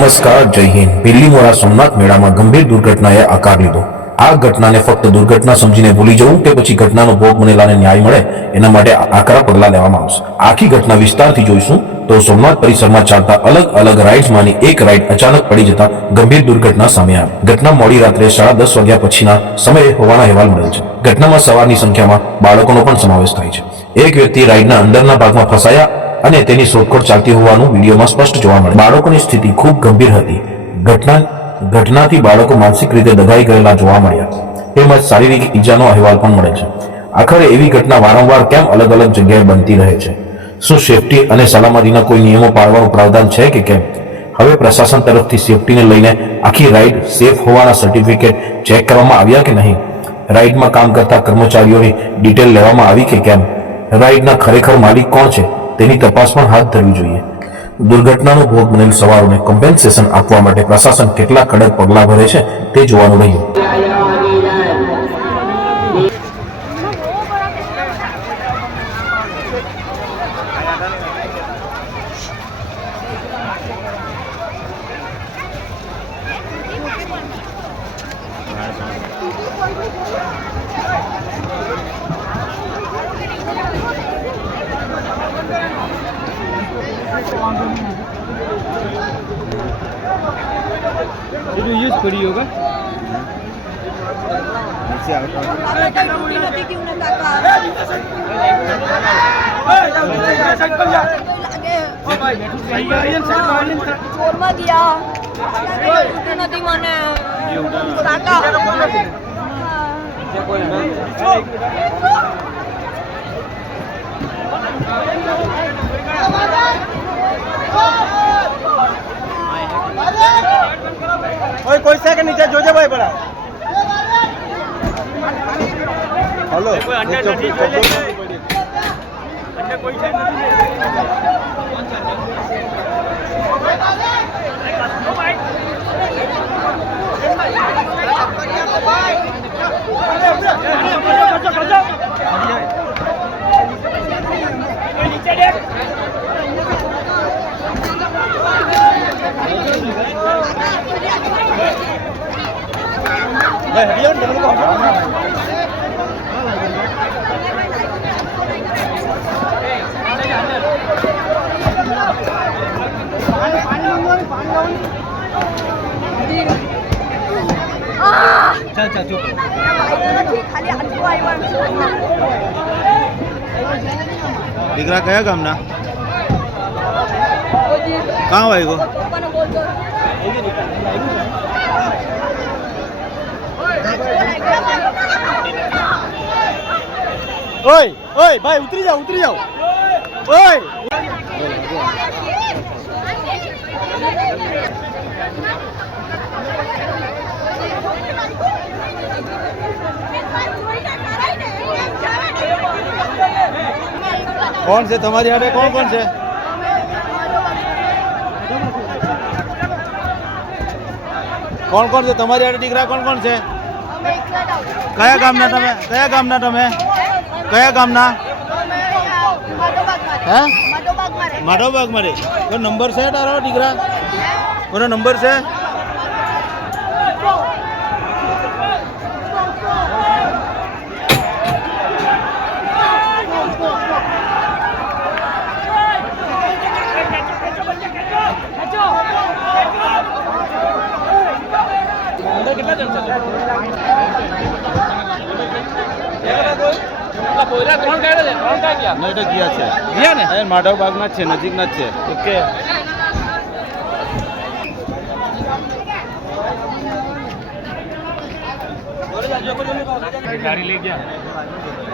નમસ્કાર, જય હિન્દ. બિલ્લીમોરા સોમનાથ મેળામાં ગંભીર દુર્ઘટનાએ આકાર લીધો. આ ઘટનાને ફક્ત દુર્ઘટના સમજીને ભૂલી જવું કે પછી ઘટનાનો ભોગ બનેલાને ન્યાય મળે, એના માટે આકરા પગલાં લેવામાં આવશે. આખી ઘટના વિસ્તારથી જોઈશું તો સોમનાથ પરિસરમાં ચાલતા અલગ અલગ રાઇડ્સમાંની એક રાઇડ અચાનક પડી જતા ગંભીર દુર્ઘટના સામે આવી. ઘટના મોડી રાત્રે સાડા દસ વાગ્યા પછીના સમયે હોવાના અહેવાલ મળેલ છે. ઘટનામાં સવારની સંખ્યામાં બાળકોનો પણ સમાવેશ થાય છે. એક વ્યક્તિ રાઇડના અંદરના ભાગમાં ફસાયા અને તેની શોધખોળ ચાલતી હોવાનું વિડીયોમાં સ્પષ્ટ જોવા મળે બાળકોની સ્થિતિ ખૂબ ગંભીર હતી. ઘટના, ઘટનાથી બાળકો માનસિક રીતે દબાઈ ગયેલા જોવા મળ્યા. તેમજ શારીરિક ઈજાનો અહેવાલ પણ મળે છે. આખરે એવી ઘટના વારંવાર કેમ અલગ અલગ જગ્યાએ બનતી રહે છે? શું સેફટી અને સલામતીના કોઈ નિયમો પાળવાનું પ્રાવધાન છે કે કેમ? હવે પ્રશાસન તરફથી સેફટીને લઈને આખી રાઇડ સેફ હોવાના સર્ટિફિકેટ ચેક કરવામાં આવ્યા કે નહીં? રાઇડમાં કામ કરતા કર્મચારીઓની ડિટેલ લેવામાં આવી કે કેમ? રાઇડના ખરેખર માલિક કોણ છે? તેની તપાસ પણ હાથ ધરવી જોઈએ. દુર્ઘટનાનો ભોગ બનેલ સવારોને કોમ્પેન્સેશન આપવા માટે પ્રશાસન કેટલા કડક પગલાં ભરે છે તે જોવાનું રહ્યું. એ તો યુઝ પડી હોગા આપણે કઈ ડૂબી નથી કેવું ને કાકા લાગે ચોરમાં ગયા આપણે કઈ ડૂબી નથી મને કાકા કોઈ કોઈ સેકન્ડ નીચે? જોજે ભાઈ બડા હલો કોઈ અન્ય નથી કોઈ વાગ્યો નથી, ખાલી આટલું આવ્યું દીકરા કયા ગામના કાં વાગ્યો ઓય ઓય, ભાઈ, ઉતરી જાઓ ઉતરી જાઓ. ઓય. કોણ છે? તમારી હારે કોણ કોણ છે? કોણ કોણ છે? તમારી હારે દીકરા કોણ કોણ છે? કયા ગામના તમે? કયા ગામના તમે? કયા ગામના હે માધવબાગ મારે કોઈ નંબર છે તારો દીકરા કોનો નંબર છે નહીં તો ગયા છે ગયા ને એ માધવબાગમાં જ છે નજીકના જ છે ઓકે ગાડી લઈ ગયા